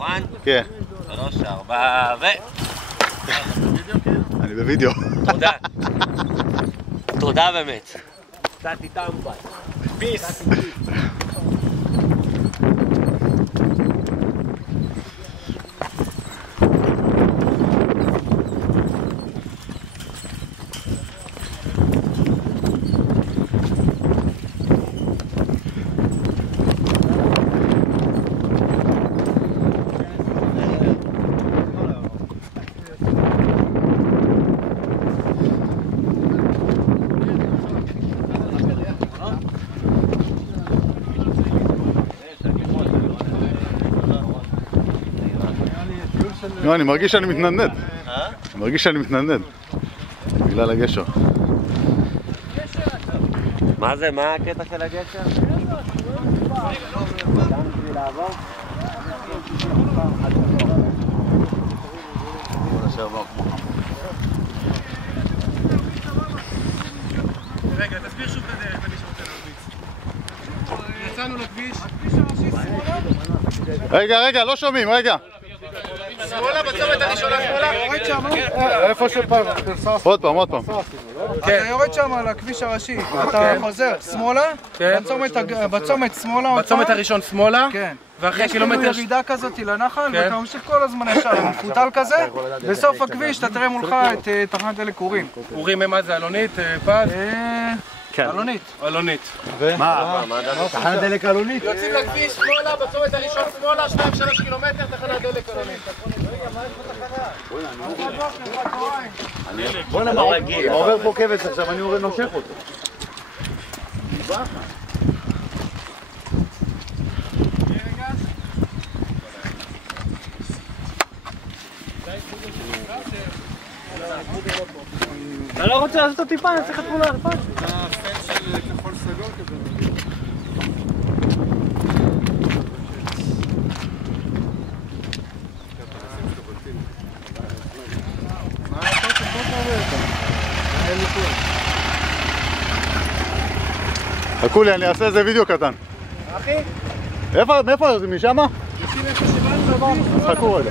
וואן? כן. 3, 4 ו... אני בווידאו. תודה. תודה באמת. קצת איתם בי. פיס. לא, אני מרגיש שאני מתנדנד. אני מרגיש שאני מתנדנד. בגלל הגשר. מה זה? מה הקטע של הגשר? רגע, תסביר שוב את הדרך למי שרוצה להרביץ. יצאנו לכביש. רגע, לא שומעים, רגע. שמאלה, בצומת הראשונה שמאלה. יורד שם, איפה שפעם? עוד פעם. אתה יורד שם על הכביש הראשי. אתה חוזר שמאלה, בצומת שמאלה. בצומת הראשון שמאלה, כן. ואחרי יש כאילו קילומטר... ירידה כזאת לנחל, ואתה ממשיך כל הזמן ישר, מפותל כזה. בסוף הכביש אתה תראה מולך את תחנת דלק אורים. אורים, מה זה? אלונית? פז? אלונית. אלונית. מה? תחנת דלק אלונית? יוצאים לכביש שמאלה, בצומת הראשון שמאלה, 2-3 קילומטר, תחנת דלק אלונית. בוא'נה, מה עובר פה כבש עכשיו, אני נושך אותו. אתה לא רוצה לעשות אותי פעם, אני צריך לתמונה על פעם. הפן של כחול סגול כזה. חכו לי, אני אעשה איזה וידאו קטן. אחי? מאיפה זה? משמה? יוצאים איפה שבאנו, חכו רגע.